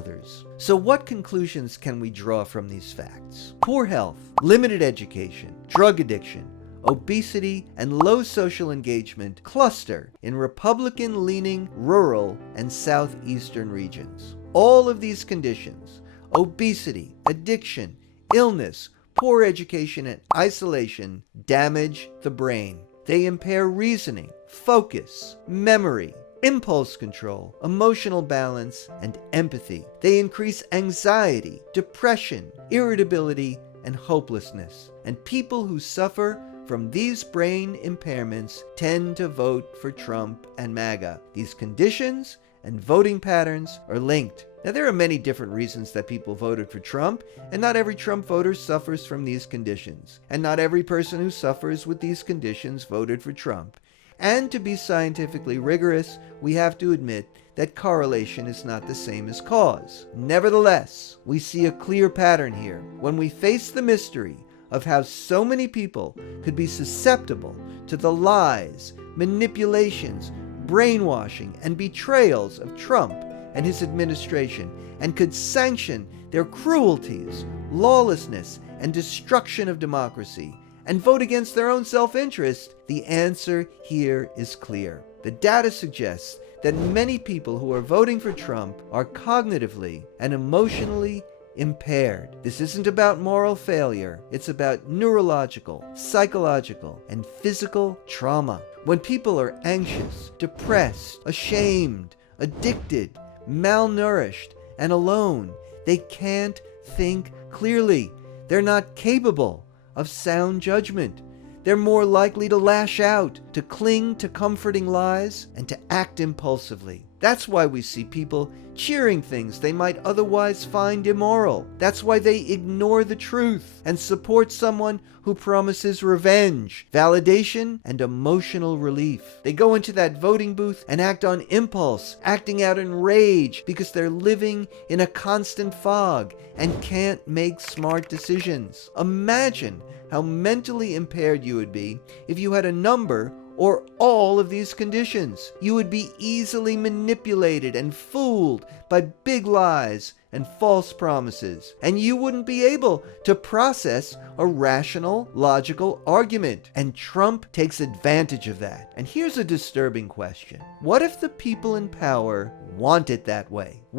others. So what conclusions can we draw from these facts? Poor health, limited education, drug addiction, obesity, and low social engagement cluster in Republican-leaning rural and southeastern regions. All of these conditions, obesity, addiction, illness, poor education, and isolation, damage the brain. They impair reasoning, focus, memory, impulse control, emotional balance, and empathy. They increase anxiety, depression, irritability, and hopelessness. And people who suffer from these brain impairments tend to vote for Trump and Maga. These conditions and voting patterns are linked. Now, there are many different reasons that people voted for Trump, and not every Trump voter suffers from these conditions. And not every person who suffers with these conditions voted for Trump. And to be scientifically rigorous, we have to admit that correlation is not the same as cause. Nevertheless, we see a clear pattern here. When we face the mystery of how so many people could be susceptible to the lies, manipulations, brainwashing, and betrayals of Trump and his administration, and could sanction their cruelties, lawlessness, and destruction of democracy, and vote against their own self-interest, the answer here is clear. The data suggests that many people who are voting for Trump are cognitively and emotionally impaired. This isn't about moral failure. It's about neurological, psychological, and physical trauma. When people are anxious, depressed, ashamed, addicted, malnourished, and alone, they can't think clearly. They're not capable of sound judgment. They're more likely to lash out, to cling to comforting lies, and to act impulsively. That's why we see people cheering things they might otherwise find immoral. That's why they ignore the truth and support someone who promises revenge, validation, and emotional relief. They go into that voting booth and act on impulse, acting out in rage because they're living in a constant fog and can't make smart decisions. Imagine how mentally impaired you would be if you had a number or all of these conditions. You would be easily manipulated and fooled by big lies and false promises, and you wouldn't be able to process a rational, logical argument. And Trump takes advantage of that. And here's a disturbing question. What if the people in power want it that way?